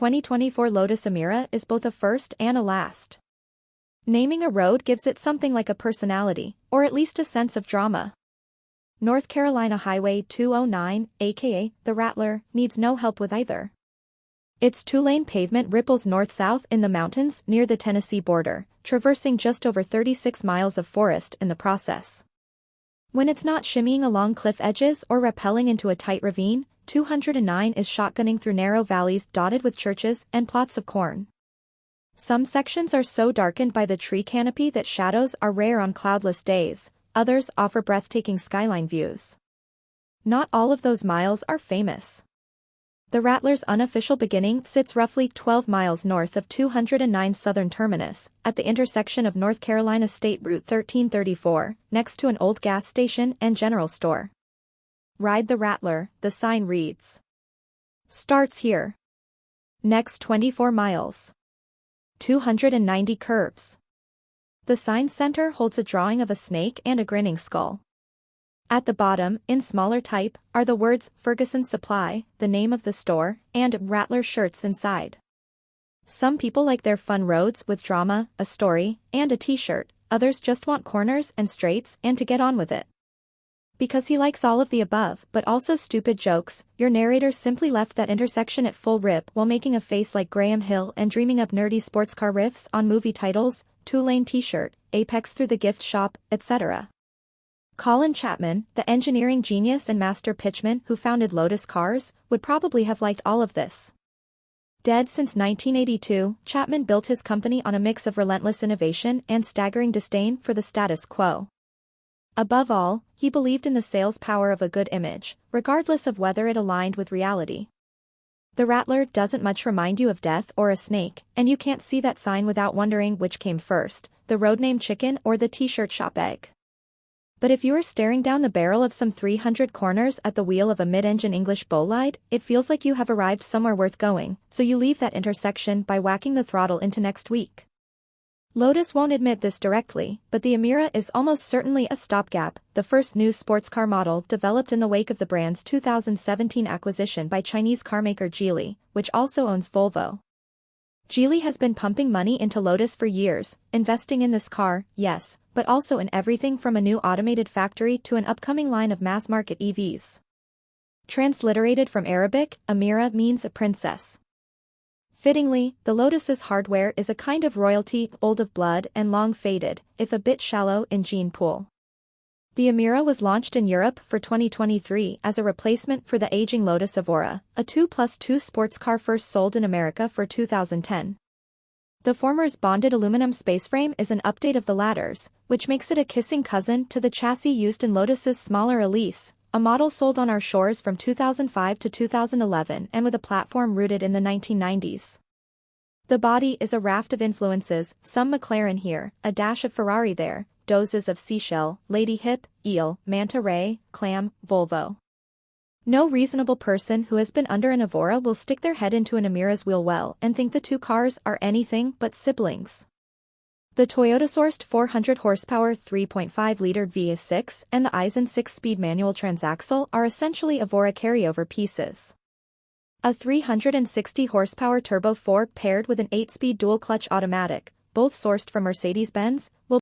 2024 Lotus Amira is both a first and a last. Naming a road gives it something like a personality, or at least a sense of drama. North Carolina Highway 209, aka the Rattler, needs no help with either. Its two-lane pavement ripples north-south in the mountains near the Tennessee border, traversing just over 36 miles of forest in the process. When it's not shimmying along cliff edges or rappelling into a tight ravine, 209 is shotgunning through narrow valleys dotted with churches and plots of corn. Some sections are so darkened by the tree canopy that shadows are rare on cloudless days, others offer breathtaking skyline views. Not all of those miles are famous. The Rattler's unofficial beginning sits roughly 12 miles north of 209's southern terminus, at the intersection of North Carolina State Route 1334, next to an old gas station and general store. Ride the Rattler, the sign reads. Starts here. Next 24 miles. 290 curves. The sign center holds a drawing of a snake and a grinning skull. At the bottom, in smaller type, are the words Ferguson Supply, the name of the store, and Rattler shirts inside. Some people like their fun roads with drama, a story, and a t-shirt, others just want corners and straights and to get on with it. Because he likes all of the above but also stupid jokes, your narrator simply left that intersection at full rip while making a face like Graham Hill and dreaming up nerdy sports car riffs on movie titles, two-lane t-shirt, Apex through the gift shop, etc. Colin Chapman, the engineering genius and master pitchman who founded Lotus Cars, would probably have liked all of this. Dead since 1982, Chapman built his company on a mix of relentless innovation and staggering disdain for the status quo. Above all, he believed in the sales power of a good image, regardless of whether it aligned with reality. The Rattler doesn't much remind you of death or a snake, and you can't see that sign without wondering which came first, the road name chicken or the t-shirt shop egg. But if you are staring down the barrel of some 300 corners at the wheel of a mid-engine English bolide, it feels like you have arrived somewhere worth going, so you leave that intersection by whacking the throttle into next week. Lotus won't admit this directly, but the Emira is almost certainly a stopgap, the first new sports car model developed in the wake of the brand's 2017 acquisition by Chinese carmaker Geely, which also owns Volvo. Geely has been pumping money into Lotus for years, investing in this car, yes, but also in everything from a new automated factory to an upcoming line of mass-market EVs. Transliterated from Arabic, Emira means a princess. Fittingly, the Lotus's hardware is a kind of royalty, old of blood and long faded, if a bit shallow in gene pool. The Emira was launched in Europe for 2023 as a replacement for the aging Lotus Evora, a 2+2 sports car first sold in America for 2010. The former's bonded aluminum spaceframe is an update of the latter's, which makes it a kissing cousin to the chassis used in Lotus's smaller Elise, a model sold on our shores from 2005 to 2011 and with a platform rooted in the 1990s. The body is a raft of influences, some McLaren here, a dash of Ferrari there, doses of seashell, lady hip, eel, manta ray, clam, Volvo. No reasonable person who has been under an Evora will stick their head into an Emira's wheel well and think the two cars are anything but siblings. The Toyota-sourced 400 horsepower 3.5-liter V6 and the 𝑖ZEN 6-speed manual transaxle are essentially Evora carryover pieces. A 360 horsepower turbo 4 paired with an 8-speed dual-clutch automatic, both sourced from Mercedes-Benz, will